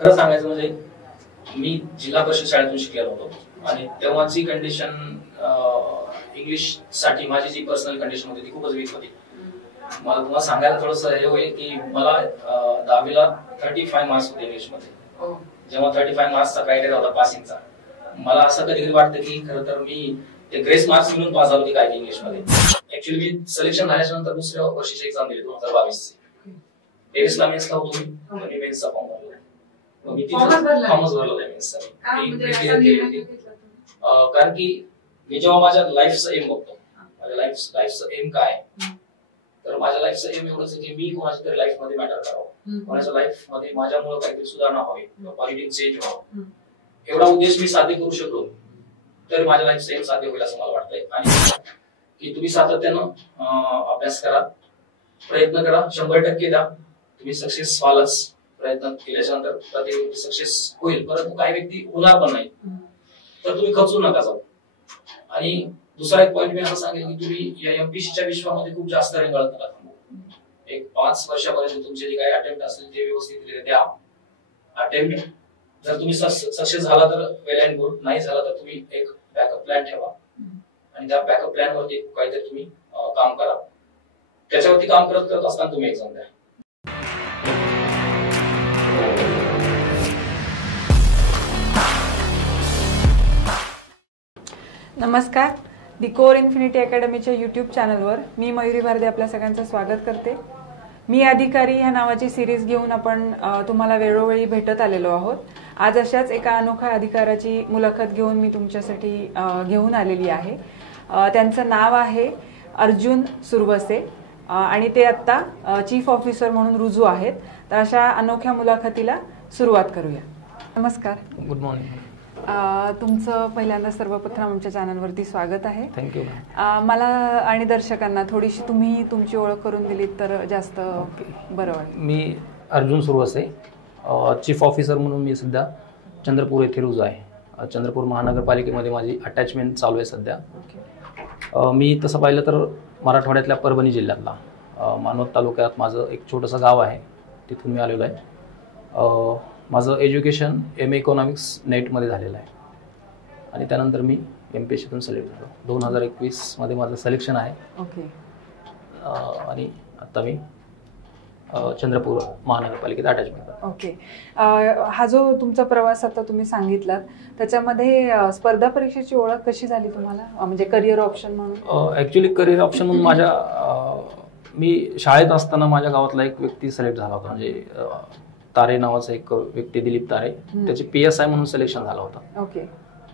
खरं सांगायचं म्हणजे मी जिल्हा परिषद शाळेतून शिकलेलो होतो आणि तेव्हाची कंडिशन इंग्लिश साठी माझी जी पर्सनल कंडिशन होती ती खूपच वीक होती. मला तुम्हाला सांगायला थोडस हे होईल की मला 10वीला 35 मार्क्स होते इंग्लिश मध्ये. जेव्हा 35 मार्क्सचा क्रायटेरिया होता पासिंगचा, मला असं कधी कधी वाटतं की खरं तर मी ते ग्रेस मार्क्स मिळून पास झालो की काय इंग्लिश मध्ये. ऍक्च्युअली मी सिलेक्शन झाल्याच्या नंतर दुसऱ्या वर्षीची एक्झाम दिली 2022 ची. 23 ला मेन्सला होतो मी मेन्सचा फॉर्म भरला. मग मी फॉर्मच भरला मेन्सचा. कारण की मी जेव्हा माझ्या लाईफचा एम बघतो, माझ्या लाईफचं एम काय, तर माझ्या लाईफचं एम एवढंच आहे की मी कोणाच्या तरी लाईफ मध्ये मॅटर करावं, कोणाच्या लाईफ मध्ये माझ्यामुळे काहीतरी सुधारणा व्हावी, पॉझिटिव्ह चेंज व्हावं. एवढा उद्देश मी साध्य करू शकलो तर माझ्या लाईफचं एम साध्य होईल असं मला वाटतंय. आणि की तुम्ही सातत्यानं अभ्यास करा, प्रयत्न करा, 100% द्या, तुम्ही सक्सेस व्हालच. प्रयत्न केल्याच्या नंतर प्रत्येक व्यक्ती सक्सेस होईल, परंतु काही व्यक्ती होणार पण नाही, तर तुम्ही खचू नका जाऊ. आणि दुसरा एक पॉईंट मी असं सांगेल की तुम्ही या एमपीसीच्या विश्वामध्ये खूप जास्त रेंगाळत नका थांबू. एक 5 वर्षापर्यंत तुमचे जे काही अटेम्प्ट असतील ते व्यवस्थित द्या. अटेम्प्ट जर तुम्ही सक्सेस झाला तर वेल अँड गुड, नाही झाला तर तुम्ही एक बॅकअप प्लॅन ठेवा आणि त्या बॅकअप प्लॅन वरती काहीतरी तुम्ही काम करा. त्याच्यावरती काम करत असताना तुम्ही एक्झाम द्या. नमस्कार, दी कोर इन्फिनिटी अकॅडमीच्या यूट्यूब चॅनलवर मी मयुरी भारदे आपल्या सगळ्यांचं स्वागत करते. मी अधिकारी ह्या नावाची सिरीज घेऊन आपण तुम्हाला वेळोवेळी भेटत आलेलो आहोत. आज अशाच एका अनोख्या अधिकाराची मुलाखत घेऊन मी तुमच्यासाठी घेऊन आलेली आहे. त्यांचं नाव आहे अर्जुन सुरवसे आणि ते आत्ता चीफ ऑफिसर म्हणून रुजू आहेत. तर अशा अनोख्या मुलाखतीला सुरुवात करूया. नमस्कार. Good morning. तुमचं पहिल्यांदा सर्वप्रथम आमच्या चॅनलवरती स्वागत आहे. थँक्यू. मला आणि दर्शकांना थोडीशी तुम्ही तुमची ओळख करून दिलीत तर जास्त बरं वाटेल. मी अर्जुन सुरवसे, चीफ ऑफिसर म्हणून मी सध्या चंद्रपूर येथे रुजू आहे. चंद्रपूर महानगरपालिकेमध्ये माझी अटॅचमेंट चालू आहे सध्या. मी तसं पाहिलं तर मराठवाड्यातल्या परभणी जिल्ह्यातला मानवत तालुक्यात माझं एक छोटंसं गाव आहे, तिथून मी आलेलो आहे. माझं एज्युकेशन MA इकॉनॉमिक्स नेटमध्ये झालेलं आहे आणि त्यानंतर मी MPSCतून सिलेक्ट झालो. 2021 मध्ये माझं सिलेक्शन आहे. ओके. आणि आता मी चंद्रपूर महानगरपालिकेत अटॅचमेंट. ओके. हा जो तुमचा प्रवास आता तुम्ही सांगितलात त्याच्यामध्ये स्पर्धा परीक्षेची ओळख कशी झाली तुम्हाला, म्हणजे करिअर ऑप्शन म्हणून? ॲक्च्युली करिअर ऑप्शन म्हणून मी शाळेत असताना माझ्या गावातला एक व्यक्ती सिलेक्ट झाला होता, म्हणजे तारे नावाचा एक व्यक्ती, दिलीप तारे, त्याचे PSI म्हणून सिलेक्शन झालं होतं. ओके.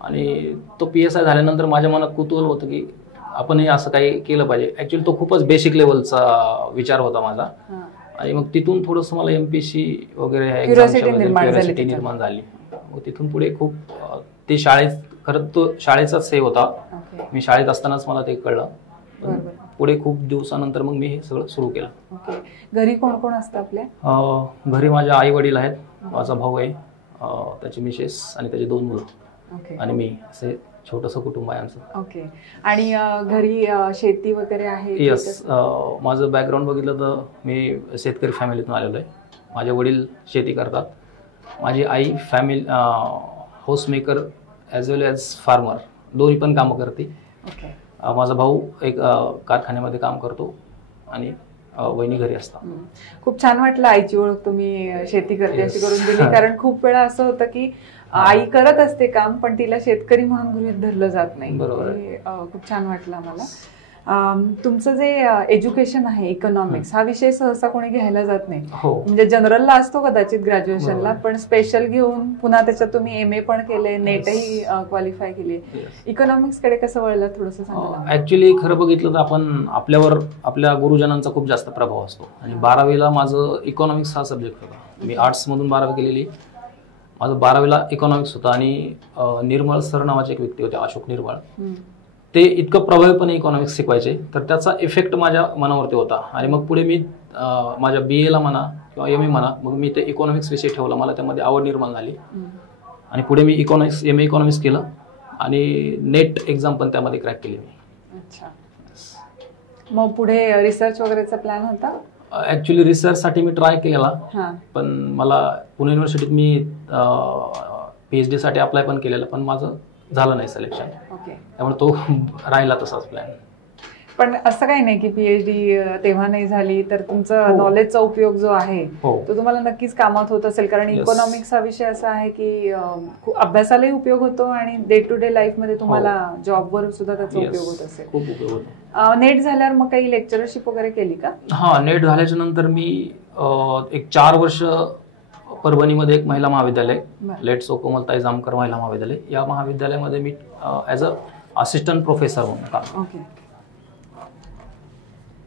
आणि तो PSI झाल्यानंतर माझ्या मनात कुतूहल होतं की आपणही असं काही केलं पाहिजे. ॲक्च्युली तो खूपच बेसिक लेवलचा विचार होता माझा. आणि मग तिथून थोडंसं मला MPSC वगैरे क्युरिओसिटी निर्माण झाली. मग तिथून पुढे खूप ते खरं तो शाळेचाच हे होता. मी शाळेत असतानाच मला ते कळलं. पुढे खूप दिवसानंतर मग मी हे सगळं सुरू केलं. ओके. घरी कोण कोण असतं आपल्या? घरी माझे आई वडील आहेत, माझा भाऊ आहे, त्याची मिसेस आणि त्याची 2 मुलं आणि मी, असे छोटंसं कुटुंब आहे आमचं. ओके. आणि घरी शेती वगैरे आहे? येस. माझं बॅकग्राऊंड बघितलं तर मी शेतकरी फॅमिलीतून आलेलो आहे. माझे वडील शेती करतात, माझी आई हाऊसमेकर ॲज वेल ॲज फार्मर, दोन्ही पण कामं करते. ओके. माझा भाऊ एक कारखान्यामध्ये काम करतो आणि वहिनी घरी असतात. खूप छान वाटलं आईची ओळख तुम्ही शेती करते अशी करून दिली, कारण खूप वेळा असं होतं की आई करत असते काम पण तिला शेतकरी म्हणून गृहीत धरलं जात नाही. बरोबर. खूप छान वाटलं मला. तुमचं जे एज्युकेशन आहे इकॉनॉमिक्स, हा विषय सहसा कोणी घ्यायला जात नाही. म्हणजे जनरलला असतो कदाचित ग्रॅज्युएशनला, पण स्पेशल घेऊन पुन्हा त्याच्यात तुम्ही MA पण केले, नेटही क्वालिफाय केली. इकॉनॉमिक्स कडे कसं वळलं थोडंसं सांगा. ऍक्च्युली खरं बघितलं तर आपण आपल्या गुरुजनांचा खूप जास्त प्रभाव असतो. आणि 12वीला माझं इकॉनॉमिक्स हा सब्जेक्ट होता. मी आर्ट्स मधून 12वी केलेली. माझं 12वीला इकॉनॉमिक्स होतं आणि निर्मळ सर नावाचे एक व्यक्ती होते, अशोक निर्मळ, ते इतकं प्रभावीपणे इकॉनॉमिक्स शिकवायचे, तर त्याचा इफेक्ट माझ्या मनावरती होता. आणि मग पुढे मी माझ्या BA ला म्हणा किंवा MA म्हणा, मग मी ते इकॉनॉमिक्स विषय ठेवला. मला त्यामध्ये आवड निर्माण झाली आणि पुढे मी MA इकॉनॉमिक्स केलं आणि नेट एक्झाम पण त्यामध्ये क्रॅक केली मी. अच्छा. मग पुढे रिसर्च वगैरेचा प्लॅन होता? ऍक्च्युली रिसर्च साठी मी ट्राय केलेला, पण मला पुणे युनिव्हर्सिटीत मी PhD साठी अप्लाय पण केलेलं, पण माझं झालं नाही सिलेक्शन. त्यामुळे तो राहिला तसाच प्लॅन. पण असं काही नाही की PhD तेव्हा नाही झाली तर तुमचं नॉलेजचा उपयोग जो आहे तो तुम्हाला नक्कीच कामात होत असेल, कारण इकॉनॉमिक्स हा विषय असा आहे की अभ्यासालाही उपयोग होतो आणि डे टू डे लाईफ मध्ये तुम्हाला जॉबवर सुद्धा त्याचा उपयोग होत असेल. खूप उपयोग होतो. नेट झाल्यावर मग काही लेक्चरशिप वगैरे केली का? हा, नेट झाल्याच्या नंतर मी एक 4 वर्ष परभणीमध्ये एक महिला महाविद्यालय, लेट सो कोमलताई जामकर महिला महाविद्यालय, या महाविद्यालयामध्ये मी ऍज अ असिस्टंट प्रोफेसर म्हणून काम.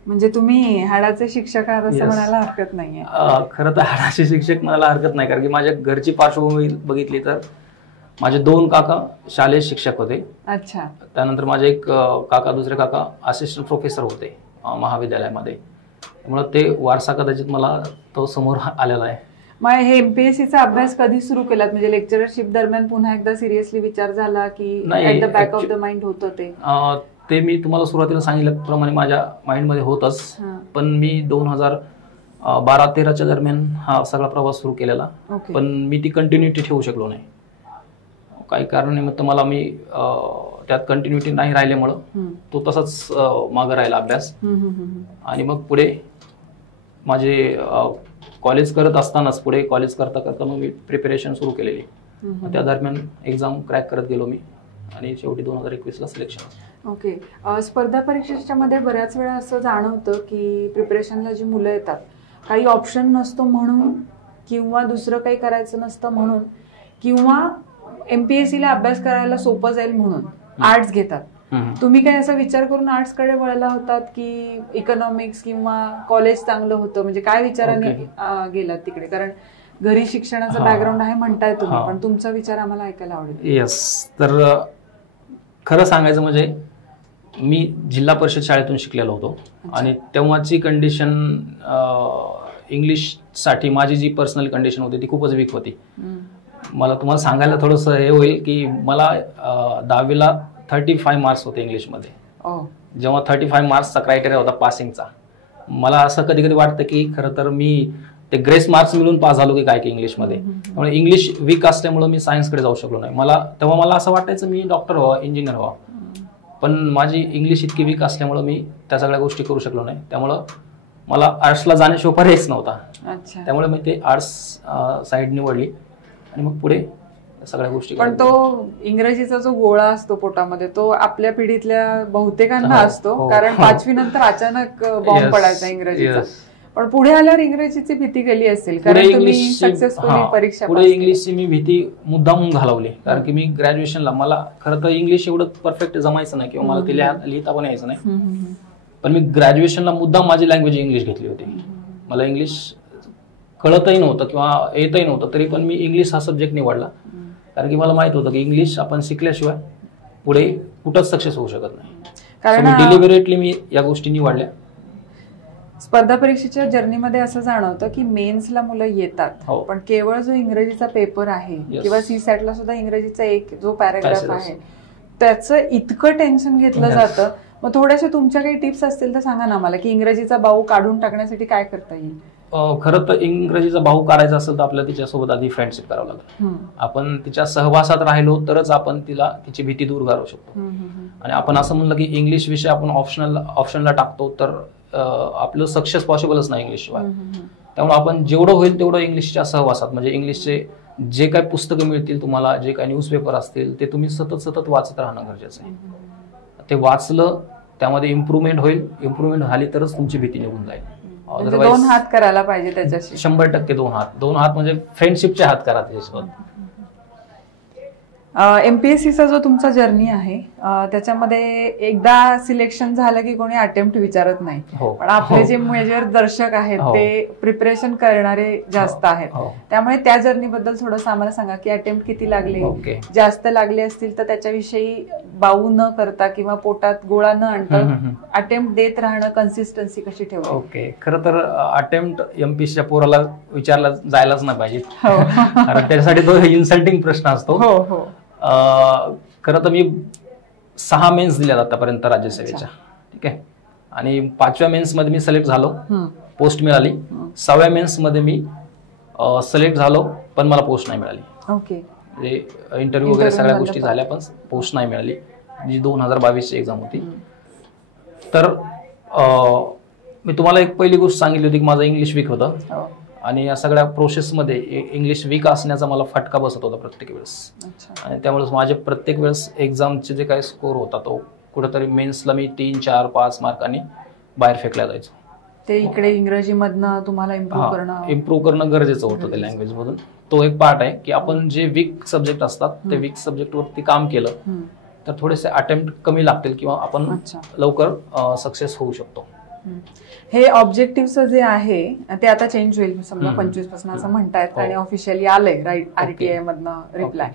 म्हणजे तुम्ही हाडाचे शिक्षक आहात असं म्हणायला हरकत नाहीये. खरं तर हाडाचे शिक्षक म्हणायला हरकत नाही, कारण की माझ्या घरची पार्श्वभूमी बघितली तर माझे 2 काका शालेय शिक्षक होते. अच्छा. त्यानंतर माझे एक काका, दुसरे काका असिस्टंट प्रोफेसर होते महाविद्यालयामध्ये, त्यामुळे ते वारसा कदाचित मला तो समोर आलेला आहे. मग हे MPSCचा अभ्यास कधी सुरू केलात? म्हणजे लेक्चरशिप दरम्यान पुन्हा एकदा सिरियसली विचार झाला की at the back of the mind होतं ते? ते मी तुम्हाला सुरुवातीला सांगितल्याप्रमाणे माझ्या माइंडमध्ये होतच, पण मी 2012-13च्या दरम्यान हा सगळा प्रवास सुरू केलेला, पण मी ती कंटिन्युटी ठेवू शकलो नाही. काही कारणानिमित्त मला मी त्यात कंटिन्युटी नाही राहिल्यामुळं तो तसाच मागं राहिला अभ्यास. आणि मग पुढे माझे कॉलेज करत असतानाच, पुढे कॉलेज करता करता मग मी प्रिपरेशन सुरू केलेली. त्या दरम्यान एक्झाम क्रॅक करत गेलो मी आणि शेवटी 2021ला सिलेक्शन. ओके. स्पर्धा परीक्षेच्या मध्ये बऱ्याच वेळा असं जाणवतं की प्रिपरेशनला जी मुलं येतात, काही ऑप्शन नसतो म्हणून, किंवा दुसरं काही करायचं नसतं म्हणून, किंवा MPSCला अभ्यास करायला सोपं जाईल म्हणून आर्ट्स घेतात. तुम्ही काही असा विचार करून आर्ट्स कडे वळला होतात की इकॉनॉमिक्स किंवा कॉलेज चांगलं होतं? म्हणजे काय विचाराने गेलात तिकडे? कारण घरी शिक्षणाचं बॅकग्राऊंड आहे म्हणताय तुम्ही, पण तुमचा विचार आम्हाला ऐकायला आवडेल. येस. तर खरं सांगायचं म्हणजे मी जिल्हा परिषद शाळेतून शिकलेलो होतो आणि तेव्हाची कंडिशन इंग्लिशसाठी माझी जी पर्सनल कंडिशन होती ती खूपच वीक होती. मला तुम्हाला सांगायला थोडंसं हे होईल की मला 10वीला 35 मार्क्स होते इंग्लिशमध्ये. जेव्हा 35 मार्क्सचा क्रायटेरिया होता पासिंगचा, मला असं कधी कधी वाटतं की खरं तर मी ते ग्रेस मार्क्स मिळून पास झालो की काय की इंग्लिशमध्ये. त्यामुळे इंग्लिश वीक असल्यामुळे मी सायन्सकडे जाऊ शकलो नाही. तेव्हा मला असं वाटायचं मी डॉक्टर व्हावं, इंजिनियर व्हावं, पण माझी इंग्लिश इतकी वीक असल्यामुळे मी त्या सगळ्या गोष्टी करू शकलो नाही. त्यामुळं मला आर्ट्सला जाण्याशिवाय पर्यायच नव्हता. त्यामुळे मी ते आर्ट्स साईड निवडली आणि मग पुढे सगळ्या गोष्टी. पण तो इंग्रजीचा जो गोळा असतो पोटामध्ये, तो आपल्या पिढीतल्या बहुतेकांना असतो, कारण 5वी नंतर अचानक बॉम्ब पडायचा इंग्रजीचा. पण पुढे आल्यावर इंग्रजीची भीती गेली असेल, कारण तुम्ही सक्सेसफुली परीक्षा. पुढे इंग्लिशची मी भीती मुद्दामून घालवली, कारण की मी ग्रॅज्युएशनला मला खरं तर इंग्लिश एवढं परफेक्ट जमायचं नाही किंवा मला ते लिहिता पण यायचं नाही, पण मी ग्रॅज्युएशनला मुद्दाम माझी लँग्वेज इंग्लिश घेतली होती. मला इंग्लिश कळतही नव्हतं किंवा येतही नव्हतं, तरी पण मी इंग्लिश हा सब्जेक्ट निवडला, कारण की मला माहित होतं की इंग्लिश आपण शिकल्याशिवाय पुढे कुठंच सक्सेस होऊ शकत नाही. कारण डिलिव्हरेटली मी या गोष्टी निवडल्या. स्पर्धा परीक्षेच्या जर्नीमध्ये असं जाणवतं की मेन्सला मुलं येतात, पण केवळ जो इंग्रजीचा पेपर आहे किंवा CSATला सुद्धा इंग्रजीचा एक जो पॅराग्राफ आहे त्याचं इतकं टेन्शन घेतलं जातं. मग थोड्याशा तुमच्या काही टिप्स असतील तर सांगा ना मला, की इंग्रजीचा बाऊ काढून टाकण्यासाठी काय करता येईल? खरं तर इंग्रजीचा बाहू काढायचा असेल तर आपल्याला तिच्यासोबत आधी फ्रेंडशिप करावं लागतं. आपण तिच्या सहवासात राहिलो तरच आपण तिची भीती दूर करू शकतो. आणि आपण असं म्हणलं की इंग्लिश विषय आपण ऑप्शनला टाकतो तर आपलं सक्सेस पॉसिबलच नाही इंग्लिश शिवाय. त्यामुळे आपण जेवढं होईल तेवढं इंग्लिशच्या सहवासात, म्हणजे इंग्लिशचे जे काही पुस्तकं मिळतील तुम्हाला, जे काही न्यूजपेपर असतील, ते तुम्ही सतत वाचत राहणं गरजेचं आहे. ते वाचलं, त्यामध्ये इम्प्रुव्हमेंट होईल, इम्प्रुव्हमेंट झाली तरच तुमची भीती निघून जाईल. 2 हात करायला पाहिजे त्याच्याशी. 100% 2 हात म्हणजे फ्रेंडशिपचे हात करा त्याच्यासोबत. MPSCचा जो तुमचा जर्नी आहे त्याच्यामध्ये एकदा सिलेक्शन झालं की कोणी अटेम्प्ट विचारत नाही, पण आपले जे मेजर दर्शक आहेत ते प्रिपरेशन करणारे जास्त आहेत. त्यामुळे त्या जर्नी बद्दल थोडंसं आम्हाला सांगा की अटेम्प्ट किती लागले, जास्त लागले असतील तर त्याच्याविषयी बाऊ न करता किंवा पोटात गोळा न आणता अटेम्प्ट देत राहणं, कन्सिस्टन्सी कशी ठेवली? ओके. खरं तर अटेम्प्ट MPSCच्या पोराला विचारला जायलाच नाही पाहिजे, कारण त्याच्यासाठी तो इन्सल्टिंग प्रश्न असतो. खरं तर मी 6 मेन्स दिल्यात आतापर्यंत राज्यसेवेच्या, ठीक आहे, आणि 5व्या मेन्स मध्ये मी सिलेक्ट झालो. पोस्ट मिळाली. 6व्या मेन्स मध्ये मी सिलेक्ट झालो, पण मला पोस्ट नाही मिळाली. ओके. म्हणजे इंटरव्ह्यू वगैरे सगळ्या गोष्टी झाल्या, पण पोस्ट नाही मिळाली. जी 2022 ची एक्झाम होती. तर मी तुम्हाला एक पहिली गोष्ट सांगितली होती की माझं इंग्लिश वीक होतं, आणि या सगळ्या प्रोसेसमध्ये इंग्लिश वीक असण्याचा मला फटका बसत होता प्रत्येक वेळेस. आणि त्यामुळे माझे प्रत्येक वेळेस एक्झामचे जे काही स्कोर होता तो कुठेतरी मेन्सला मी 3, 4, 5 मार्कांनी बाहेर फेकल्या जायचो. ते इकडे इंग्रजीमधनं तुम्हाला इम्प्रूव्ह करणं गरजेचं होतं त्या लँग्वेज मधून. तो एक पार्ट आहे की आपण जे वीक सब्जेक्ट असतात ते वीक सब्जेक्ट वरती काम केलं तर थोडेसे अटेम्प्ट कमी लागतील किंवा आपण लवकर सक्सेस होऊ शकतो. हे ऑब्जेक्टिव्ह जे आहे ते आता चेंज होईल समजा 25 पासून असं म्हणतायत आणि ऑफिशियली आलंय राईट RTI मधनं रिप्लाय.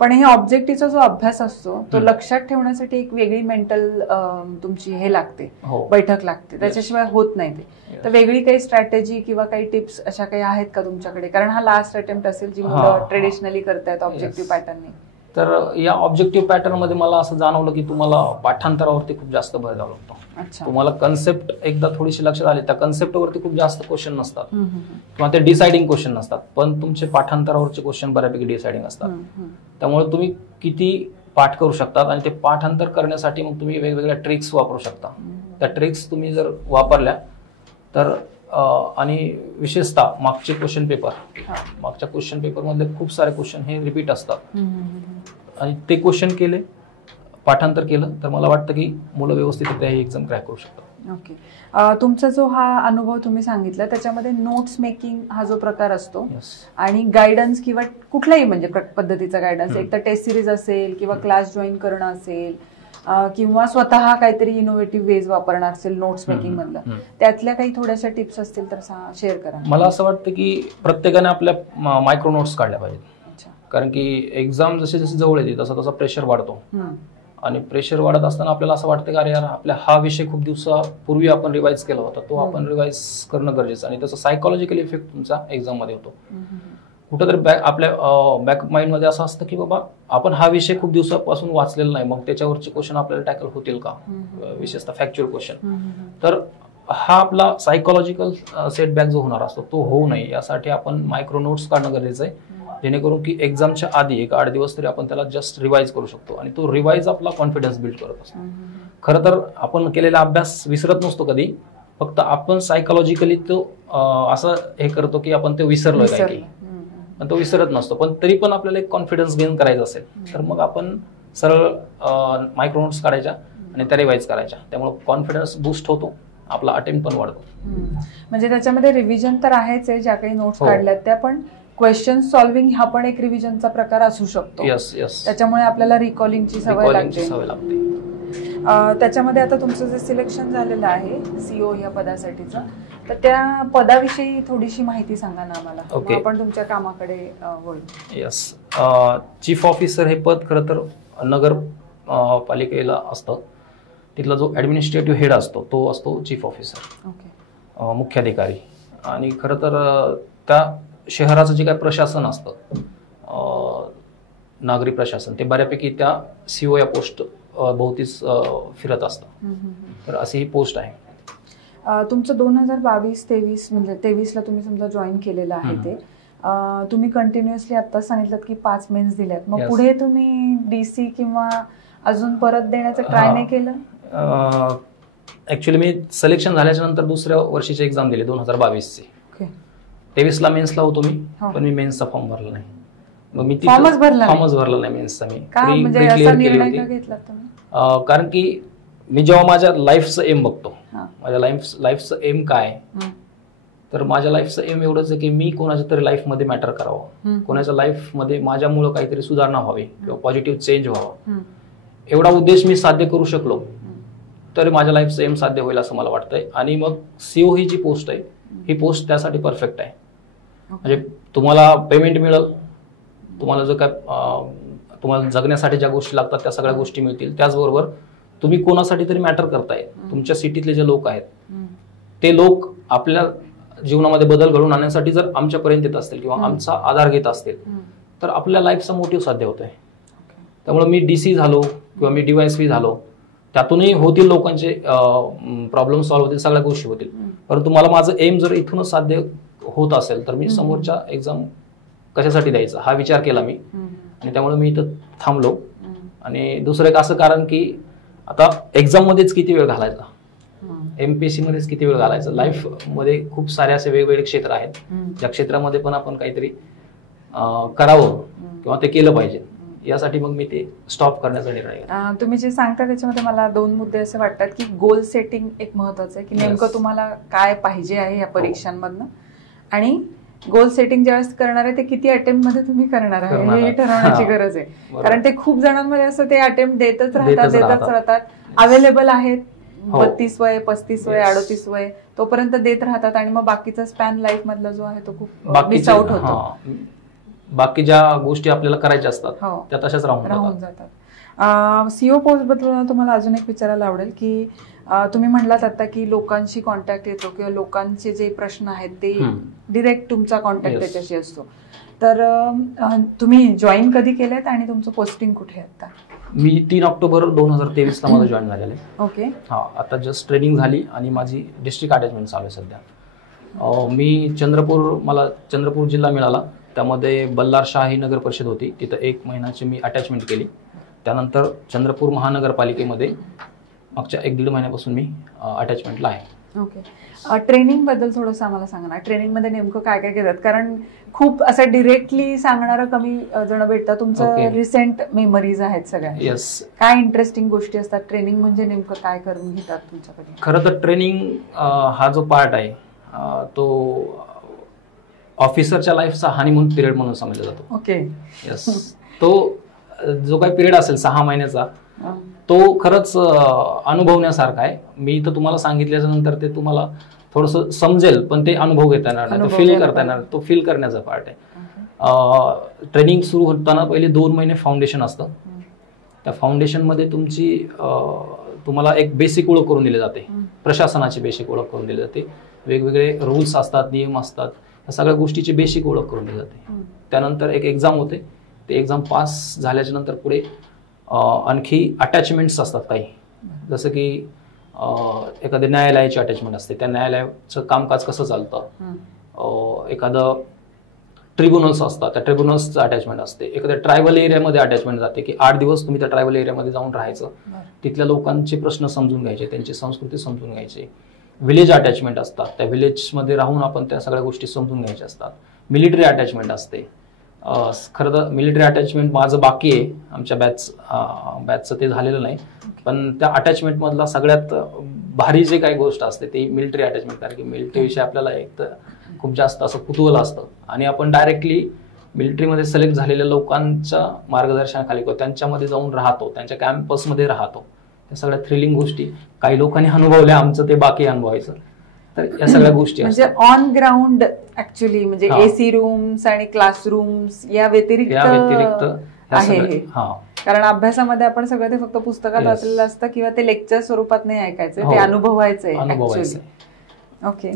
पण हे ऑब्जेक्टिव्हचा जो अभ्यास असतो तो लक्षात ठेवण्यासाठी एक वेगळी मेंटल तुमची हे लागते, बैठक लागते, त्याच्याशिवाय होत नाही ते. तर वेगळी काही स्ट्रॅटेजी किंवा काही टिप्स अशा काही आहेत का तुमच्याकडे? कारण हा लास्ट अटेम्प्ट असेल जी मुलं ट्रेडिशनली करतायत ऑब्जेक्टिव्ह पॅटर्नने. तर या ऑब्जेक्टिव्ह पॅटर्न मध्ये मला असं जाणवलं की तुम्हाला पाठांतरावरती खूप जास्त भर द्यावा लागतो. तुम्हाला कन्सेप्ट एकदा थोडीशी लक्षात आली, त्या कन्सेप्टवरती खूप जास्त क्वेश्चन नसतात किंवा ते डिसाइडिंग क्वेश्चन नसतात, पण तुमचे पाठांतरावरचे क्वेश्चन बऱ्यापैकी डिसाइडिंग असतात. त्यामुळे तुम्ही किती पाठ करू शकतात आणि ते पाठांतर करण्यासाठी मग तुम्ही वेगवेगळ्या ट्रिक्स वापरू शकता. त्या ट्रिक्स तुम्ही जर वापरल्या तर आणि विशेषतः मागचे क्वेश्चन पेपर, मागच्या क्वेश्चन पेपर मधले खूप सारे क्वेश्चन हे रिपीट असतात आणि ते क्वेश्चन केले, पाठांतर केलं तर मला वाटतं की मुलं व्यवस्थितरित्या ही एक्झाम क्रॅक करू शकतात. ओके. तुमचा जो हा अनुभव तुम्ही सांगितला त्याच्यामध्ये नोट्स मेकिंग हा जो प्रकार असतो आणि गायडन्स किंवा कुठल्याही म्हणजे पद्धतीचा गायडन्स, एक तर टेस्ट सिरीज असेल किंवा क्लास जॉईन करणं असेल किंवा स्वतः काहीतरी इनोव्हेटिव्ह वेज वापरणार असेल नोट्स मेकिंग मधलं, त्यातल्या काही थोड्याशा टिप्स असतील तर शेअर करा. मला असं वाटतं की प्रत्येकाने आपल्या मायक्रो नोट्स काढल्या पाहिजेत. कारण की एक्झाम जशी जशी जवळ येते तसा तसा प्रेशर वाढतो आणि प्रेशर वाढत असताना आपल्याला असं वाटतं की अरे यार आपल्या हा विषय खूप दिवसापूर्वी आपण रिवाइज केला होता, तो आपण रिवाइज करणं गरजेचं आणि त्याचा सायकोलॉजिकल इफेक्ट तुमचा एक्झाम मध्ये होतो. कुठेतरी आपल्या बॅक माइंड मध्ये असं असतं की बाबा आपण हा विषय खूप दिवसापासून वाचलेला नाही, मग त्याच्यावरचे क्वेश्चन आपल्याला टॅकल होतील का, विशेषतः फॅक्च्युअल क्वेश्चन. तर हा आपला सायकोलॉजिकल सेटबॅक जो होणार असतो तो होऊ नये यासाठी आपण मायक्रो नोट्स काढणं गरजेचं आहे, जेणेकरून की एक्झामच्या आधी एक 8 दिवस तरी आपण त्याला जस्ट रिवाइज करू शकतो आणि तो रिवाइज आपला कॉन्फिडन्स बिल्ड करत असतो. खरं तर आपण केलेला अभ्यास विसरत नसतो कधी, फक्त आपण सायकोलॉजिकली तो असं हे करतो की आपण ते विसरलोय काय की, पण तो विसरत नसतो. पण तरी पण आपल्याला एक कॉन्फिडन्स गेन करायचा असेल तर मग आपण सरळ मायक्रो नोट्स काढायच्या आणि त्या रिवाइज करायच्या, त्यामुळे कॉन्फिडन्स बूस्ट होतो, आपला अटेम्प्ट पण वाढतो. म्हणजे त्याच्यामध्ये रिव्हिजन तर आहेच आहे, ज्या काही नोट्स काढल्यात त्या, पण क्वेश्चन सॉल्व्हिंग हा पण एक रिव्हिजनचा प्रकार असू शकतो. त्याच्यामुळे आपल्याला रिकॉलिंगची सवय लागते. त्याच्यामध्ये आता तुमचं जे सिलेक्शन झालेलं आहे CO या पदासाठीचं, तर त्या पदाविषयी थोडीशी माहिती सांगा ना आम्हाला, आपण तुमच्या कामाकडे वळू. यस, चीफ ऑफिसर हे पद खरं तर नगर पालिकेला असतं. तिथला जो ऍडमिनिस्ट्रेटिव्ह हेड असतो तो असतो चीफ ऑफिसर, मुख्याधिकारी. आणि खरं तर त्या शहराचं जे काही प्रशासन असतं, नागरी प्रशासन, ते बऱ्यापैकी त्या CO या पोस्ट भोवतीच फिरत असतं. तर अशी ही पोस्ट आहे. तुमचं 2022-23 म्हणजे 23ला तुम्ही समजा जॉईन केलेलं आहे ते, तुम्ही कंटिन्युअसली आता सांगितलं की 5 मेन्स दिल्यात, मग पुढे तुम्ही DC किंवा अजून परत देण्याचं ट्राय नाही केलं? ऍक्च्युली मी सिलेक्शन झाल्याच्या नंतर दुसऱ्या वर्षीची एक्झाम दिली 2022 ची. 23ला मेन्सला होतो मी, पण मी मेन्सचा फॉर्म भरला नाही. मग मी फॉर्मच भरला नाही मेन्सचा. मी क्लिअर केली होती कारण की मी जेव्हा माझ्या लाईफचं एम बघतो, माझ्या लाईफचं एम काय, तर माझ्या लाईफचं एम एवढंच आहे की मी कोणाच्या तरी लाईफमध्ये मॅटर करावं, कोणाच्या लाईफमध्ये माझ्यामुळं काहीतरी सुधारणा व्हावी किंवा पॉझिटिव्ह चेंज व्हावा. एवढा उद्देश मी साध्य करू शकलो तर माझ्या लाईफचं एम साध्य होईल असं मला वाटतंय. आणि मग CO ही जी पोस्ट आहे ही पोस्ट त्यासाठी परफेक्ट आहे. म्हणजे तुम्हाला पेमेंट मिळेल, तुम्हाला जो काय तुम्हाला जगण्यासाठी ज्या गोष्टी लागतात त्या सगळ्या गोष्टी मिळतील, त्याचबरोबर तुम्ही कोणासाठी तरी मॅटर करताय. तुमच्या सिटीतले जे लोक आहेत ते लोक आपल्या जीवनामध्ये बदल घडवून आणण्यासाठी जर आमच्यापर्यंत येत असतील किंवा आमचा आधार घेत असतील तर आपल्या लाईफचा मोटिव्ह साध्य होतोय. त्यामुळे मी DC झालो किंवा मी DYSP झालो त्यातूनही होतील लोकांचे प्रॉब्लेम सॉल्व्ह होतील, सगळ्या गोष्टी होतील. परंतु मला माझं एम जर इथूनच साध्य होत असेल तर मी समोरच्या एक्झाम कशासाठी द्यायचा हा विचार केला मी, आणि त्यामुळे मी इथं थांबलो. आणि दुसरं एक असं कारण की आता एक्झाम मध्येच किती वेळ घालायचा, एमपीएससी मध्येच किती वेळ घालायचा, लाईफ मध्ये खूप सारे असे वेगवेगळे क्षेत्र आहेत ज्या क्षेत्रामध्ये पण आपण काहीतरी करावं किंवा ते केलं पाहिजे. यासाठी मग मी ते स्टॉप करण्याचा निर्णय घेतला. तुम्ही जे सांगता त्याच्यामध्ये मला 2 मुद्दे असे वाटतात की गोल सेटिंग एक महत्वाचं आहे की नेमकं तुम्हाला काय पाहिजे आहे या परीक्षांमधनं, आणि गोल सेटिंग ज्यावेळेस करणार आहे ते किती अटेम्प्ट मध्ये तुम्ही करणार आहे हे ठरवण्याची गरज आहे. कारण ते खूप जणांमध्ये असं ते अटेम्प्ट देतच राहतात, अवेलेबल आहेत 32 वय 35 वय 38 वय तोपर्यंत देत राहतात, आणि मग बाकीचा स्पॅन लाईफ मधला जो आहे तो खूप मिस आउट होतो. बाकी ज्या गोष्टी आपल्याला करायच्या असतात त्या तशाच राहून जातात. सीओ पोस्ट बद्दल तुम्हाला अजून एक विचारायला आवडेल की तुम्ही म्हणलात आता की लोकांशी कॉन्टॅक्ट येतो किंवा लोकांचे जे प्रश्न आहेत ते डिरेक्ट तुमचा कॉन्टॅक्ट त्याच्याशी असतो, तर तुम्ही जॉईन कधी केलेत आणि तुमचं पोस्टिंग कुठे आहे आता? मी 3 ऑक्टोबर 2023 ला माझं जॉईन झालेलं आहे. ओके. हा, आता जस्ट ट्रेनिंग झाली आणि माझी डिस्ट्रिक्ट अटॅचमेंट चालू आहे सध्या. मी मला चंद्रपूर जिल्हा मिळाला, त्यामध्ये बल्लार शाही नगर परिषद होती, तिथं 1 महिन्याची मी अटॅचमेंट केली. त्यानंतर चंद्रपूर महानगरपालिकेमध्ये मागच्या 1-1.5 महिन्यापासून मी अटॅचमेंटला आहे. ओके. ट्रेनिंग बद्दल थोडंसं आम्हाला सांगा ना, ट्रेनिंग मध्ये नेमकं काय काय घेतात? कारण खूप असं डिरेक्टली सांगणारं कमी जण भेटतात. तुमचं रिसेंट मेमरीज आहेत सगळ्या. येस. काय इंटरेस्टिंग गोष्टी असतात? ट्रेनिंग म्हणजे नेमकं काय करून घेतात तुमच्याकडे? खरं तर ट्रेनिंग हा जो पार्ट आहे तो ऑफिसरच्या लाईफचा हनीमून पिरियड म्हणून समजला जातो. ओके. येस. तो जो काही पिरियड असेल 6 महिन्याचा तो खरंच अनुभवण्यासारखा आहे. मी तर तुम्हाला सांगितल्याच्या नंतर ते तुम्हाला थोडंसं समजेल, पण ते अनुभव घेता येणार नाही, फील करता येणार, तो फील करण्याचा पार्ट आहे. ट्रेनिंग सुरू होताना पहिले 2 महिने फाउंडेशन असतं. त्या फाउंडेशन मध्ये तुम्हाला एक बेसिक ओळख करून दिली जाते, प्रशासनाची बेसिक ओळख करून दिली जाते, वेगवेगळे रूल्स असतात, नियम असतात, या सगळ्या गोष्टीची बेसिक ओळख करून दिली जाते. त्यानंतर एक एक्झाम होते, ते एक्झाम पास झाल्याच्या नंतर पुढे आणखी अटॅचमेंट्स असतात काही, जसं की एखाद्या न्यायालयाची अटॅचमेंट असते, त्या न्यायालयाचं कामकाज कसं चालतं, एखादं ट्रिब्युनल्स असतात, त्या ट्रिब्युनल्सचं अटॅचमेंट असते, एखाद्या ट्रायबल एरियामध्ये अटॅचमेंट जाते की 8 दिवस तुम्ही त्या ट्रायबल एरियामध्ये जाऊन राहायचं, तिथल्या लोकांचे प्रश्न समजून घ्यायचे, त्यांची संस्कृती समजून घ्यायची. विलेज अटॅचमेंट असतात, त्या विलेजमध्ये राहून आपण त्या सगळ्या गोष्टी समजून घ्यायच्या असतात. मिलिटरी अटॅचमेंट असते. खरं तर मिलिटरी अटॅचमेंट माझं बाकी आहे, आमच्या बॅचचं ते झालेलं नाही, पण त्या अटॅचमेंट मधला सगळ्यात भारी जे काही गोष्ट असते ती मिलिटरी अटॅचमेंट. कारण की मिलिटरी विषयी आपल्याला एक तर खूप जास्त असं कुतूहल असतं, आणि आपण डायरेक्टली मिलिटरीमध्ये सिलेक्ट झालेल्या लोकांच्या मार्गदर्शनाखाली त्यांच्यामध्ये जाऊन राहतो, त्यांच्या कॅम्पसमध्ये राहतो. त्या सगळ्या थ्रिलिंग गोष्टी काही लोकांनी अनुभवल्या, आमचं ते बाकी अनुभवायचं. तर या सगळ्या गोष्टी म्हणजे ऑन ग्राउंड ऍक्च्युअली म्हणजे एसी रूम्स आणि क्लासरूम्स या व्यतिरिक्त आहे हे. कारण अभ्यासामध्ये आपण सगळं ते फक्त पुस्तकात वाचलेलं असतं किंवा ते लेक्चर स्वरूपात नाही ऐकायचं, ते अनुभवायचंय. ओके.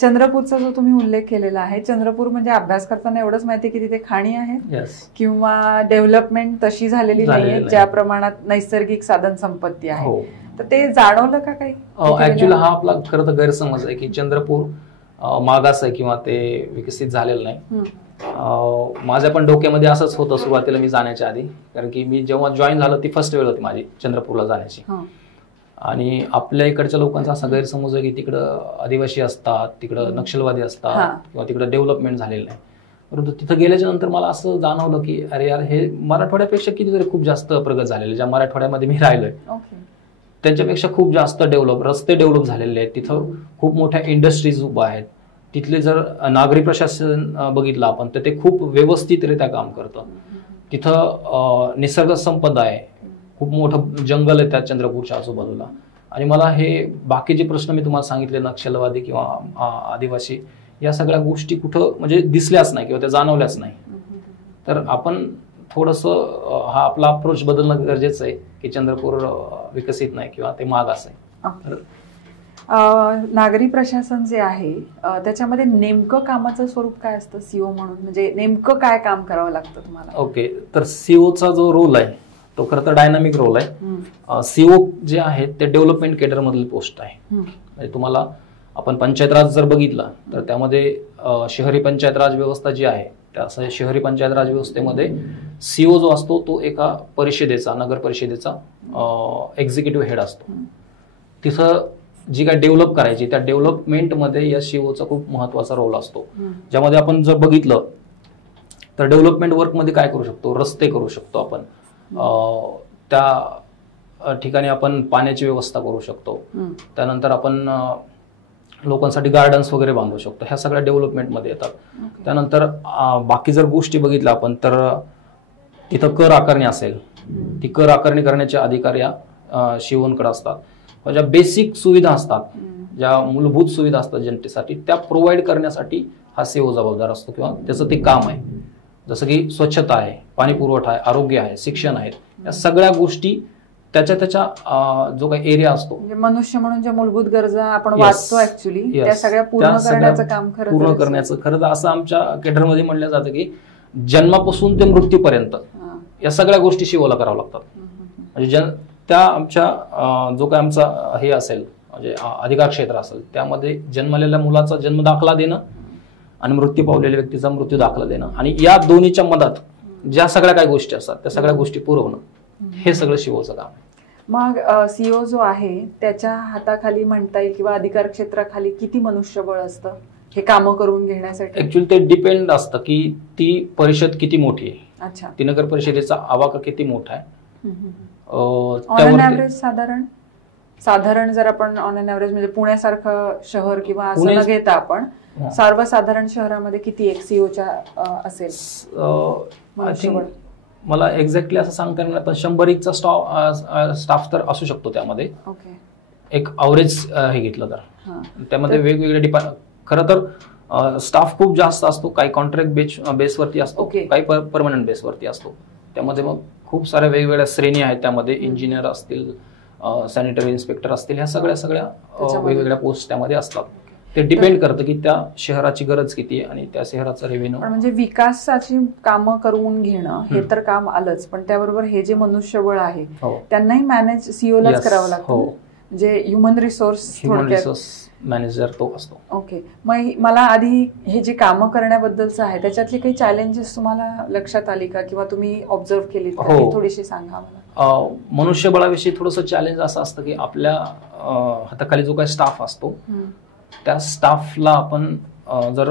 चंद्रपूरचा जो तुम्ही उल्लेख केलेला आहे, चंद्रपूर म्हणजे अभ्यास करताना एवढंच माहिती की तिथे खाणी आहे किंवा डेव्हलपमेंट तशी झालेली नाहीये ज्या प्रमाणात नैसर्गिक साधन संपत्ती आहे, तर ते जाणवलं का काही? ऍक्च्युअली हा आपला खरं तर गैरसमज आहे की चंद्रपूर मागास आहे किंवा ते विकसित झालेलं नाही. माझ्या पण डोक्यामध्ये असंच होतं सुरुवातीला मी जाण्याच्या आधी, कारण की मी जेव्हा जॉईन झालो ती फर्स्ट वेळ होती माझी चंद्रपूरला जाण्याची. आणि आपल्या इकडच्या लोकांचा असा गैरसमज आहे की तिकडं आदिवासी असतात, तिकडं नक्षलवादी असतात किंवा तिकडं डेव्हलपमेंट झालेलं नाही. परंतु तिथं गेल्याच्या नंतर मला असं जाणवलं की अरे यार, हे मराठवाड्यापेक्षा कितीतरी खूप जास्त प्रगत झालेले, ज्या मराठवाड्यामध्ये मी राहिलोय त्यांच्यापेक्षा खूप जास्त रस्ते डेव्हलप झालेले आहेत. तिथं खूप मोठ्या इंडस्ट्रीज उभ्या आहेत. तिथले जर नागरी प्रशासन बघितलं आपण तर ते खूप व्यवस्थितरित्या काम करतं. तिथं निसर्ग संपदा आहे, खूप मोठं जंगल आहे त्या चंद्रपूरच्या आजूबाजूला. आणि मला हे बाकीचे प्रश्न मी तुम्हाला सांगितले, नक्षलवादी किंवा आदिवासी, या सगळ्या गोष्टी कुठं म्हणजे दिसल्याच नाही किंवा त्या जाणवल्याच नाही. तर आपण थोडंसं हा आपला अप्रोच बदलणं गरजेचं आहे की चंद्रपूर विकसित नाही किंवा ते मागास आहे. नागरी प्रशासन जे आहे त्याच्यामध्ये नेमकं कामाचं स्वरूप काय असतं सीओ म्हणून? म्हणजे नेमकं काय काम करावं लागतं तुम्हाला? ओके. तर सीओचा जो रोल आहे तो खरं तर डायनामिक रोल आहे. सीओ जे आहे ते डेव्हलपमेंट केडर मधील पोस्ट आहे. म्हणजे तुम्हाला आपण पंचायत राज जर बघितला तर त्यामध्ये शहरी पंचायत राज व्यवस्था जी आहे त्या शहरी पंचायत राज व्यवस्थेमध्ये सीओ जो असतो तो एका परिषदेचा, नगर परिषदेचा एक्झिक्युटिव्ह हेड असतो. तिथं जी काय डेव्हलप करायची त्या डेव्हलपमेंटमध्ये या सीओचा खूप महत्वाचा रोल असतो. ज्यामध्ये आपण जर बघितलं तर डेव्हलपमेंट वर्कमध्ये काय करू शकतो, रस्ते करू शकतो आपण, त्या ठिकाणी आपण पाण्याची व्यवस्था करू शकतो, त्यानंतर आपण लोकांसाठी गार्डन्स वगैरे बांधू शकतो. ह्या सगळ्या डेव्हलपमेंटमध्ये येतात. त्यानंतर बाकी जर गोष्टी बघितल्या आपण तर तिथं कर आकारणी असेल, ती कर आकारणी करण्याचे अधिकार या सीओंकडे असतात. ज्या बेसिक सुविधा असतात, ज्या मूलभूत सुविधा असतात जनतेसाठी त्या प्रोव्हाइड करण्यासाठी हा सीओ जबाबदार असतो किंवा त्याचं ते काम आहे. जसं की स्वच्छता आहे, पाणी पुरवठा आहे, आरोग्य आहे, शिक्षण आहेत, या सगळ्या गोष्टी त्याच्या जो काही एरिया असतो, मनुष्य म्हणून ज्या मूलभूत गरजा आपण वाचतो ऍक्च्युअली त्या सगळ्या पूर्ण करण्याचं काम खरं तर असं आमच्या केडरमध्ये म्हणलं जातं की जन्मापासून ते मृत्यूपर्यंत या सगळ्या गोष्टी सीओला कराव्या लागतात. म्हणजे त्या आमच्या जो काही आमचा हे असेल म्हणजे अधिकार क्षेत्र असेल त्यामध्ये जन्मलेल्या मुलाचा जन्म दाखला देणं आणि मृत्यू पावलेल्या व्यक्तीचा मृत्यू दाखला देणं आणि या दोन्हीच्या मधात ज्या सगळ्या काही गोष्टी असतात त्या सगळ्या गोष्टी पुरवणं हे सगळं सीओचं काम आहे. मग सीओ जो आहे त्याच्या हाताखाली म्हणता येईल किंवा अधिकार क्षेत्राखाली किती मनुष्यबळ असतं हे कामं करून घेण्यासाठी? ऍक्च्युअली ते डिपेंड असतं की ती परिषद किती मोठी आहे. अच्छा. ती नगर परिषदेचा आवाका किती मोठा आहे. ऑन एन ऍव्हरेज साधारण जर आपण ऑन एन ऍव्हरेज म्हणजे पुण्यासारखं शहर किंवा असं न घेता आपण सर्वसाधारण शहरामध्ये किती एक सीओच्या असेल? मला एक्झॅक्टली असं सांगता येणार पण 100 स्टाफ तर असू शकतो त्यामध्ये. एक अवरेज हे घेतलं तर त्यामध्ये वेगवेगळे खरं तर स्टाफ खूप जास्त असतो. काही कॉन्ट्रॅक्ट बेसवरती असतो, काही परमनंट बेसवरती असतो. त्यामध्ये मग खूप साऱ्या वेगवेगळ्या श्रेणी आहेत. त्यामध्ये इंजिनियर असतील, सॅनिटरी इन्स्पेक्टर असतील, ह्या सगळ्या वेगवेगळ्या पोस्ट त्यामध्ये असतात. ते डिपेंड करतं की त्या शहराची गरज किती आहे आणि त्या शहराचा रेव्हेन्यू. म्हणजे विकासाची कामं करून घेणं हे तर काम आलंच, पण त्याबरोबर हे जे मनुष्यबळ आहे त्यांनाही मॅनेज सीओलाच करावं लागतं. म्हणजे ह्युमन रिसोर्स मॅनेजर तो असतो. ओके. मग मला आधी हे जे कामं करण्याबद्दलचं आहे त्याच्यातली काही चॅलेंजेस तुम्हाला लक्षात आली का किंवा तुम्ही ऑब्झर्व केली थोडीशी सांगा मला. मनुष्यबळाविषयी थोडंसं चॅलेंज असं असतं की आपल्या हाताखाली जो काही स्टाफ असतो त्या स्टाफला आपण जर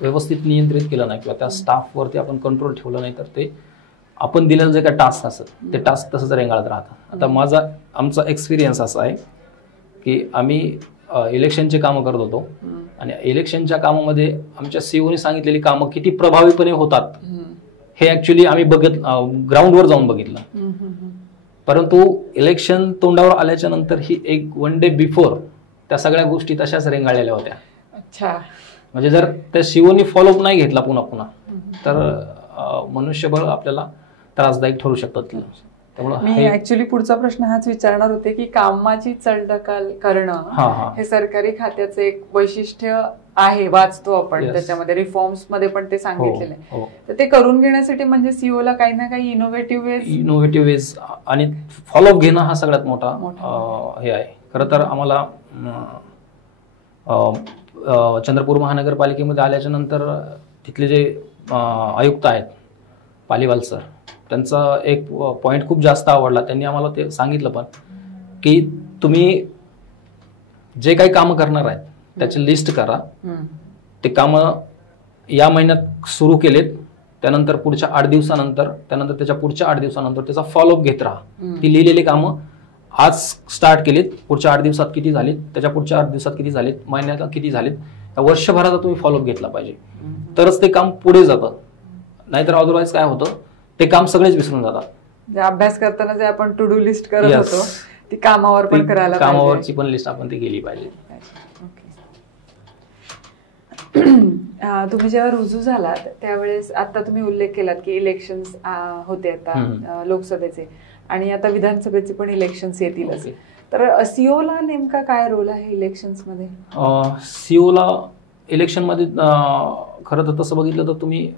व्यवस्थित नियंत्रित केलं नाही किंवा त्या स्टाफवरती आपण कंट्रोल ठेवलं नाही तर ते आपण दिलेलं जे काही टास्क असत ते टास्क तसंच रेंगाळत राहतं. आता आमचा एक्सपिरियन्स असा आहे की आम्ही इलेक्शनचे कामं करत होतो आणि इलेक्शनच्या कामामध्ये आमच्या सीओने सांगितलेली कामं किती प्रभावीपणे होतात हे ऍक्च्युली आम्ही ग्राउंडवर जाऊन बघितलं. परंतु इलेक्शन तोंडावर आल्याच्या नंतर ही एक 1 डे बिफोर त्या सगळ्या गोष्टी तशाच रेंगाळलेल्या होत्या. अच्छा. म्हणजे जर त्या सीओनी फॉलोअप नाही घेतला पुन्हा तर मनुष्यबळ आपल्याला त्रासदायक ठरू शकतात. मी ऍक्च्युली पुढचा प्रश्न हाच विचारणार होते की कामाची चढढकल करणं हे सरकारी खात्याचं एक वैशिष्ट्य आहे, वाचतो आपण त्याच्यामध्ये रिफॉर्म्स मध्ये पण ते सांगितलेलं आहे. तर ते करून घेण्यासाठी म्हणजे सीओला काही ना काही इनोव्हेटिव्ह वेज आणि फॉलोअप घेणं हा सगळ्यात मोठा हे आहे. खरं तर आम्हाला चंद्रपूर महानगरपालिकेमध्ये आल्याच्या नंतर तिथले जे आयुक्त आहेत पालीवाल सर, त्यांचा एक पॉइंट खूप जास्त आवडला. त्यांनी आम्हाला ते सांगितलं पण की तुम्ही जे काही कामं करणार आहेत त्याची लिस्ट करा. ते कामं या महिन्यात सुरू केलेत, त्यानंतर पुढच्या 8 दिवसानंतर, त्यानंतर त्याच्या पुढच्या 8 दिवसानंतर त्याचा फॉलोअप घेत राहा. ती लिहिलेली कामं आज स्टार्ट केलीत, पुढच्या 8 दिवसात किती झालीत, त्याच्या पुढच्या 8 दिवसात किती झालीत, महिन्याला किती झालीत, वर्षभराचा तुम्ही फॉलोअप घेतला पाहिजे. तरच ते काम पुढे जातं. नाहीतर अदरवाईज काय होतं, ते काम सगळेच विसरून जातात. अभ्यास करताना जे आपण टू डू लिस्ट करत होतो ती कामावर पण करायला, कामावरची पण लिस्ट आपण ती केली पाहिजे. तुम्ही जेव्हा रुजू झालात त्यावेळेस आता तुम्ही उल्लेख केलात की इलेक्शन्स होते आता लोकसभेचे आणि आता विधानसभेचे पण इलेक्शन्स येतीलच. तर सीओला नेमका काय रोल आहे इलेक्शन्स मध्ये? सीओला इलेक्शन मध्ये खरं तर तसं बघितलं तर तुम्ही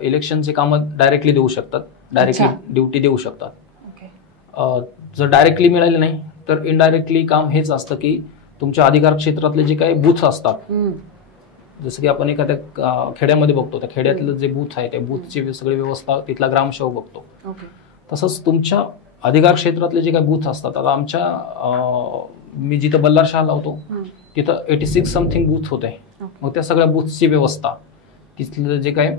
इलेक्शनचे कामं डायरेक्टली देऊ शकतात, डायरेक्टली ड्युटी देऊ शकतात. जर डायरेक्टली मिळाले नाही तर इनडायरेक्टली काम हेच असतं की तुमच्या अधिकार क्षेत्रातले जे काही बूथ असतात, जसं की आपण एखाद्या खेड्यामध्ये बघतो, त्या खेड्यातलं जे बूथ आहे त्या बूथची सगळी व्यवस्था तिथला ग्रामसेवक बघतो. तसंच तुमच्या अधिकार क्षेत्रातले जे काही बूथ असतात, आता आमच्या मी जिथं बल्लार शहाला होतो तिथं 86 समथिंग बूथ होते. मग त्या सगळ्या बूथची व्यवस्था, तिथलं जे काय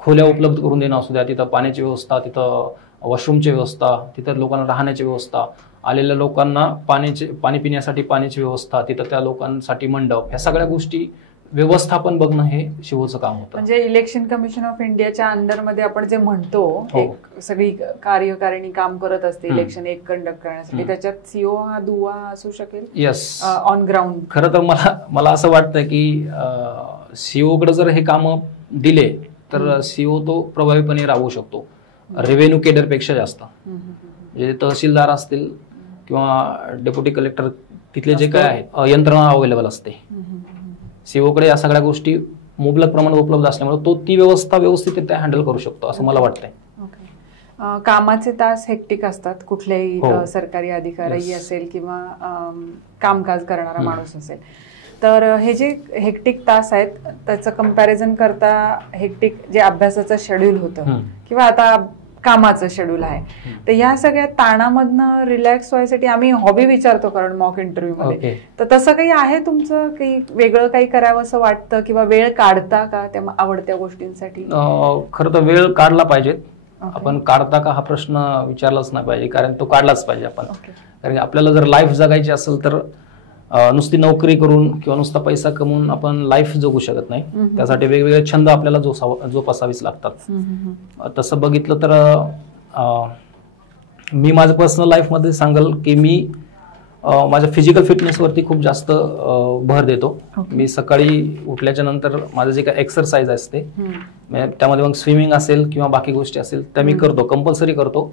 खोल्या उपलब्ध करून देणं असू द्या, तिथं पाण्याची व्यवस्था, तिथं वॉशरूमची व्यवस्था, तिथं लोकांना राहण्याची व्यवस्था, आलेल्या लोकांना पाणी पिण्यासाठी पाण्याची व्यवस्था, तिथं त्या लोकांसाठी मंडप, ह्या सगळ्या गोष्टी व्यवस्थापन बघणं हे शिवोचं काम होतं. म्हणजे इलेक्शन कमिशन ऑफ इंडियाच्या अंडरमध्ये आपण जे म्हणतो एक सगळी कार्यकारिणी काम करत असते इलेक्शन एक कंडक्ट करण्यासाठी, त्याच्यात सीओ हा दुवा असू शकेल. Yes, on ground. खरं तर मला असं वाटतं की सीओ कडे जर हे काम दिले तर सीओ तो प्रभावीपणे राबवू शकतो रेव्हेन्यू केडरपेक्षा जास्त. म्हणजे तहसीलदार असतील किंवा डेप्युटी कलेक्टर, तिथले जे काय आहेत यंत्रणा अवेलेबल असते. सीओ कडे या सगळ्या गोष्टी मुबलक प्रमाणात उपलब्ध असल्यामुळे तो ती व्यवस्था व्यवस्थितरित्या हँडल करू शकतो असं मला वाटतंय. कामाचे तास हेक्टिक असतात, कुठल्याही सरकारी अधिकारी असेल किंवा कामकाज करणारा माणूस असेल, तर हे जे हेक्टिक तास आहेत त्याचं कंपॅरिझन करता हेक्टिक जे अभ्यासाचं शेड्यूल होतं किंवा आता कामाचं शेड्यूल आहे, तर या सगळ्या ताणामधनं रिलॅक्स व्हायसाठी आम्ही हॉबी विचारतो कारण मॉक इंटरव्ह्यू मध्ये, तर तसं काही आहे तुमचं, काही वेगळं काही करावं असं वाटतं किंवा वेळ काढता का त्या आवडत्या गोष्टींसाठी? खरं तर वेळ काढला पाहिजे. आपण काढता का हा प्रश्न विचारलाच नाही पाहिजे, कारण तो काढलाच पाहिजे आपण. कारण आपल्याला जर लाईफ जगायची असेल तर नुसती नोकरी करून किंवा नुसता पैसा कमवून आपण लाईफ जगू शकत नाही. त्यासाठी वेगवेगळे छंद आपल्याला जोपासावेच लागतात. तसं बघितलं तर मी माझं पर्सनल लाईफमध्ये सांगेल की मी माझ्या फिजिकल फिटनेसवरती खूप जास्त भर देतो. मी सकाळी उठल्याच्या नंतर माझं जे काही एक्सरसाइज असते त्यामध्ये मग स्विमिंग असेल किंवा बाकी गोष्टी असेल त्या मी करतो, कंपल्सरी करतो.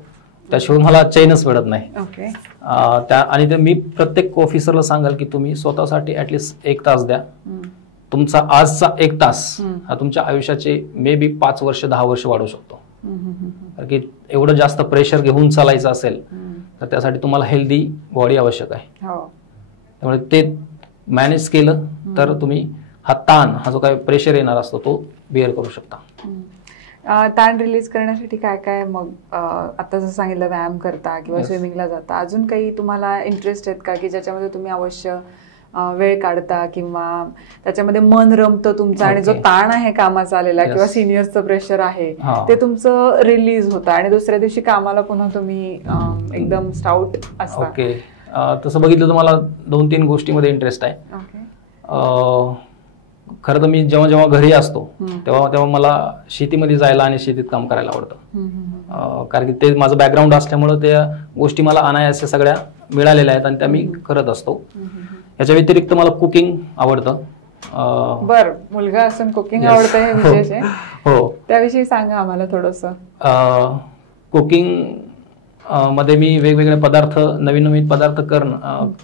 त्याशिवाय मला चैनच मिळत नाही. आणि ते मी प्रत्येक ऑफिसरला सांगाल की तुम्ही स्वतःसाठी ऍटलिस्ट 1 तास द्या. तुमचा आजचा 1 तास हा तुमच्या आयुष्याचे मे बी 5 वर्ष 10 वर्ष वाढवू शकतो. कारण की एवढं जास्त प्रेशर घेऊन चालायचं असेल तर त्यासाठी तुम्हाला हेल्दी बॉडी आवश्यक आहे. त्यामुळे ते मॅनेज केलं तर तुम्ही हा ताण, हा जो काही प्रेशर येणार असतो तो बिअर करू शकता. ताण रिलीज करण्यासाठी काय काय मग आता जसं सांगितलं व्यायाम करता किंवा स्विमिंगला जाता, अजून काही तुम्हाला इंटरेस्ट आहेत का की ज्याच्यामध्ये तुम्ही अवश्य वेळ काढता किंवा त्याच्यामध्ये मन रमतं तुमचं आणि जो ताण आहे कामाचा आलेला किंवा सिनियरचं प्रेशर आहे ते तुमचं रिलीज होतं आणि दुसऱ्या दिवशी कामाला पुन्हा तुम्ही एकदम स्टाउट असता? ओके, तसं बघितलं तर मला 2-3 गोष्टीमध्ये इंटरेस्ट आहे. खरं तर मी जेव्हा जेव्हा घरी असतो तेव्हा मला शेतीमध्ये जायला आणि शेतीत काम करायला आवडतं. कारण की ते माझं बॅकग्राऊंड असल्यामुळे त्या गोष्टी मला अनायास सगळ्या मिळालेल्या आहेत आणि त्या मी करत असतो. याच्या व्यतिरिक्त मला कुकिंग आवडतं. बर, मुलगा असून कुकिंग आवडतं हे विशेष आहे. हो, त्याविषयी सांगा आम्हाला थोडंसं. कुकिंग मध्ये मी वेगवेगळे पदार्थ, नवीन नवीन पदार्थ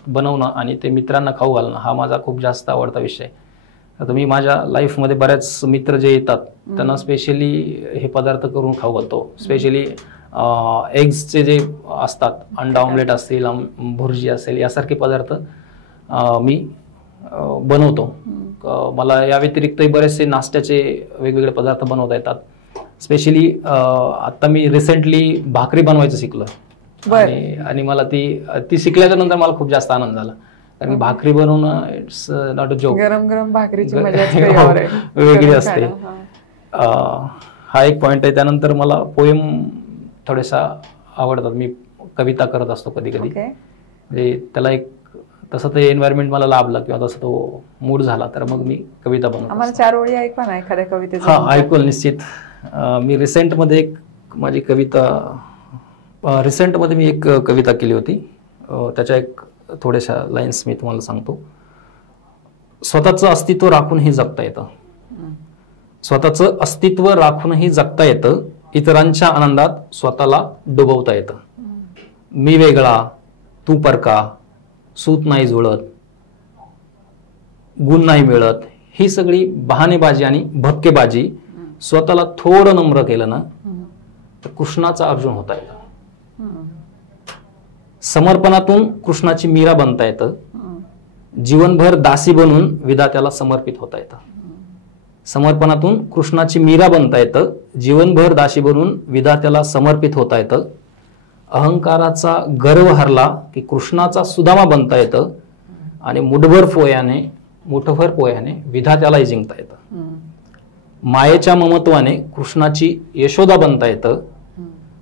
बनवणं आणि ते मित्रांना खाऊ घालणं हा माझा खूप जास्त आवडता विषय. आता मी माझ्या लाईफमध्ये बऱ्याच मित्र जे येतात त्यांना स्पेशली हे पदार्थ करून खाऊ घालतो. स्पेशली एग्सचे जे असतात, अंडा ऑमलेट असतील, भुर्जी असेल, यासारखे पदार्थ मी बनवतो. मला या व्यतिरिक्त बरेचसे नाश्त्याचे वेगवेगळे पदार्थ बनवता येतात. स्पेशली आता मी रिसेंटली भाकरी बनवायचं शिकलो आणि मला ती शिकल्याच्या नंतर मला खूप जास्त आनंद झाला. कारण भाकरी बनवणं इट्स नॉट अ जोक. गरम गरम भाकरीची मजा वेगळी असते. हा एक पॉइंट आहे. त्यानंतर मला पोएम थोड्याशा आवडतात. मी कविता करत असतो कधी कधी. म्हणजे त्याला एक तसं ते एन्व्हायरमेंट मला लाभलं किंवा तसं तो मूड झाला तर मग मी कविता बनवतो. आम्हाला 4 ओळी ऐकवा ना एखाद्या कवितेचं. हा, ऐकूल निश्चित. मी रिसेंटमध्ये एक माझी कविता रिसेंटमध्ये मी एक कविता केली होती. त्याच्या एक थोड्याशा लाईन्स मी तुम्हाला सांगतो. स्वतःचं अस्तित्व राखूनही जगता येतं. स्वतःचं अस्तित्व राखूनही जगता येतं. इतरांच्या आनंदात स्वतःला डुबवता येतं. मी वेगळा, तू परका, सूत नाही जुळत, गुण नाही मिळत, ही सगळी बहाणेबाजी आणि भक्केबाजी स्वतःला थोडं नम्र केलं ना तर कृष्णाचा अर्जुन होता येतं. समर्पणातून कृष्णाची मीरा बनता येतं, जीवनभर दासी बनून विधात्याला समर्पित होता येतं. समर्पणातून कृष्णाची मीरा बनता येतं, जीवनभर दासी बनून विधात्याला समर्पित होता येतं. अहंकाराचा गर्व हरला की कृष्णाचा सुदामा बनता येतं आणि मुठभर पोह्याने विधात्यालाही जिंकता येतं. मायेच्या ममत्वाने कृष्णाची यशोदा बनता येतं,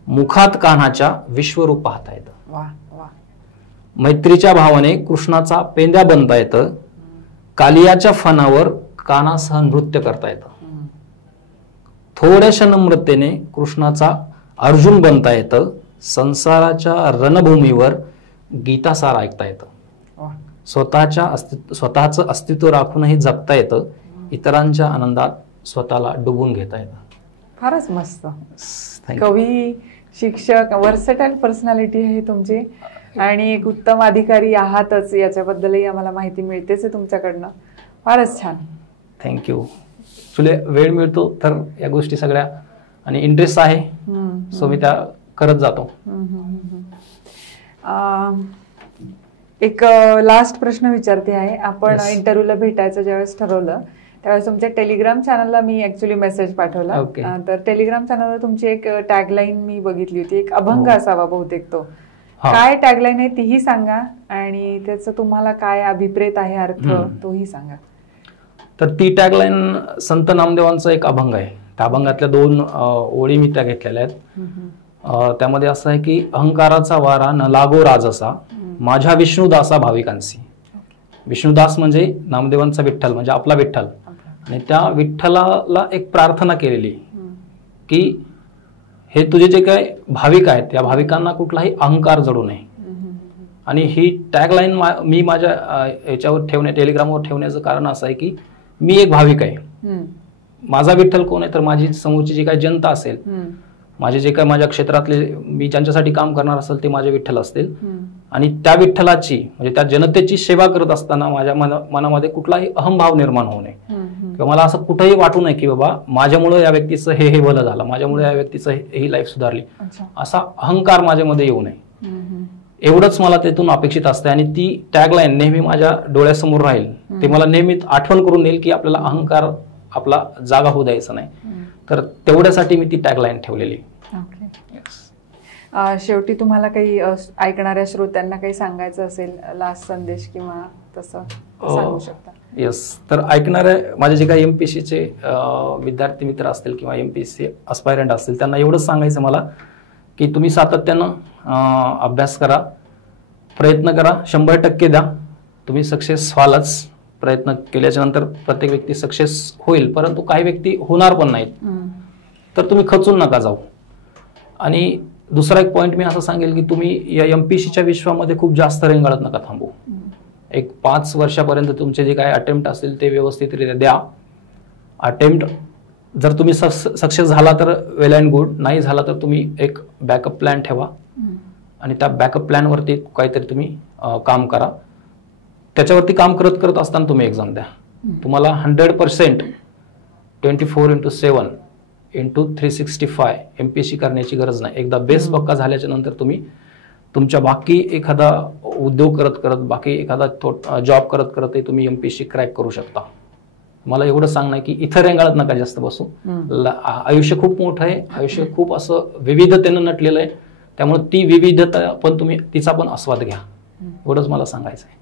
मुखात कान्हाच्या विश्वरूप पाहता येतं. मैत्रीच्या भावाने कृष्णाचा पेंद्या बनता येतं, कालियाच्या फणावर कानासह नृत्य करता येतं. थोड्याशा नम्रतेने कृष्णाचा अर्जुन बनता येतं, संसाराच्या रणभूमीवर गीतासार ऐकता येतं. स्वतःचं अस्तित्व राखूनही जगता येतं, इतरांच्या आनंदात स्वतःला डुबून घेता येतं. फारच मस्त. कवी, शिक्षक, वर्सेटाईल पर्सनॅलिटी आहे तुमची आणि एक उत्तम अधिकारी आहातच, याच्याबद्दलही आम्हाला माहिती मिळतेच आहे तुमच्याकडनं. फारच छान. थँक्यू. ऍक्च्युली वेळ मिळतो तर या गोष्टी सगळ्या आणि इंटरेस्ट आहे, सो मी त्या करत जातो. एक लास्ट प्रश्न विचारते आहे. आपण इंटरव्ह्यूला भेटायचं ज्यावेळेस ठरवलं त्यावेळेस तुमच्या टेलिग्राम चॅनलला मी ऍक्च्युली मेसेज पाठवला. तर टेलिग्राम चॅनलवर तुमची एक टॅगलाईन मी बघितली होती, एक अभंग असावा बहुतेक तो. काय टॅगलाईन आहे तीही सांगा आणि त्याचं तुम्हाला काय अभिप्रेत आहे अर्थ तोही सांगा. तर ती टॅगलाईन संत नामदेवांचा एक अभंग आहे. त्या अभंगातल्या 2 ओळी मी त्या घेतलेल्या आहेत. त्यामध्ये असं आहे की अहंकाराचा वारा न लागो राजसा, माझ्या विष्णुदासा भाविकांसी. विष्णुदास म्हणजे नामदेवांचा विठ्ठल, म्हणजे आपला विठ्ठल. आणि त्या विठ्ठलाला एक प्रार्थना केलेली की हे तुझे जे काही भाविक आहेत त्या भाविकांना कुठलाही अहंकार जडू नये. आणि ही टॅगलाईन मी माझ्या याच्यावर टेलिग्रामवर ठेवण्याचं कारण असं आहे की मी एक भाविक आहे. माझा विठ्ठल कोण आहे तर माझी समोरची जी काही जनता असेल, माझे जे काही माझ्या क्षेत्रातले मी ज्यांच्यासाठी काम करणार असेल ते माझे विठ्ठल असतील. आणि त्या विठ्ठलाची म्हणजे त्या जनतेची सेवा करत असताना माझ्या मनामध्ये कुठलाही अहंभाव निर्माण होऊ नये किंवा मला असं कुठेही वाटू नये की बाबा माझ्यामुळे या व्यक्तीचं हे भलं झालं, माझ्यामुळे या व्यक्तीचं ही लाईफ सुधारली, असा अहंकार माझ्यामध्ये येऊ नये, एवढंच मला त्यातून अपेक्षित असते. आणि ती टॅगलाईन नेहमी माझ्या डोळ्यासमोर राहील. ते मला नेहमी आठवण करून देईल की आपल्याला अहंकार आपला जागा होऊ द्यायचा नाही. तर तेवढ्यासाठी मी ती टॅगलाईन ठेवलेली. शेवटी तुम्हाला काही ऐकणाऱ्या श्रोत्यांना काही सांगायचं असेल, लास्ट संदेश किंवा तसं सांगू शकता? येस. तर ऐकणारे माझे जे काही एमपीएससीचे विद्यार्थी मित्र असतील किंवा एमपीएससी अस्पायरंट असतील त्यांना एवढंच सांगायचं मला की तुम्ही सातत्यानं अभ्यास करा, प्रयत्न करा, 100% द्या, तुम्ही सक्सेस व्हालच. प्रयत्न केल्याच्या नंतर प्रत्येक व्यक्ती सक्सेस होईल, परंतु काही व्यक्ती होणार पण नाहीत. तर तुम्ही खचून नका जाऊ. आणि दुसरा एक पॉइंट मी असं सांगेल की तुम्ही या एमपीएससीच्या विश्वामध्ये खूप जास्त रेंगाळत नका थांबू. एक 5 वर्षापर्यंत तुमचे जे काही अटेम्प्ट असतील ते व्यवस्थितरित्या द्या. अटेम्प्ट जर तुम्ही सक्सेस झाला तर वेल अँड गुड, नाही झाला तर तुम्ही एक बॅकअप प्लॅन ठेवा आणि त्या बॅकअप प्लॅनवरती काहीतरी तुम्ही काम करा. त्याच्यावरती काम करत करत असताना तुम्ही एक्झाम द्या. तुम्हाला 100% 24/7 365 एमपीएससी करण्याची गरज नाही. एकदा बेस पक्का झाल्याच्या नंतर तुम्ही तुमच्या बाकी एखादा उद्योग करत करत, बाकी एखादा जॉब करत करत तुम्ही एमपीएससी क्रॅक करू शकता. मला एवढं सांगणं की इथं रेंगाळत नका जास्त बसू. आयुष्य खूप मोठं आहे, आयुष्य खूप असं विविधतेनं नटलेलं आहे. त्यामुळे ती विविधता पण तुम्ही तिचा पण आस्वाद घ्या, एवढंच मला सांगायचं आहे.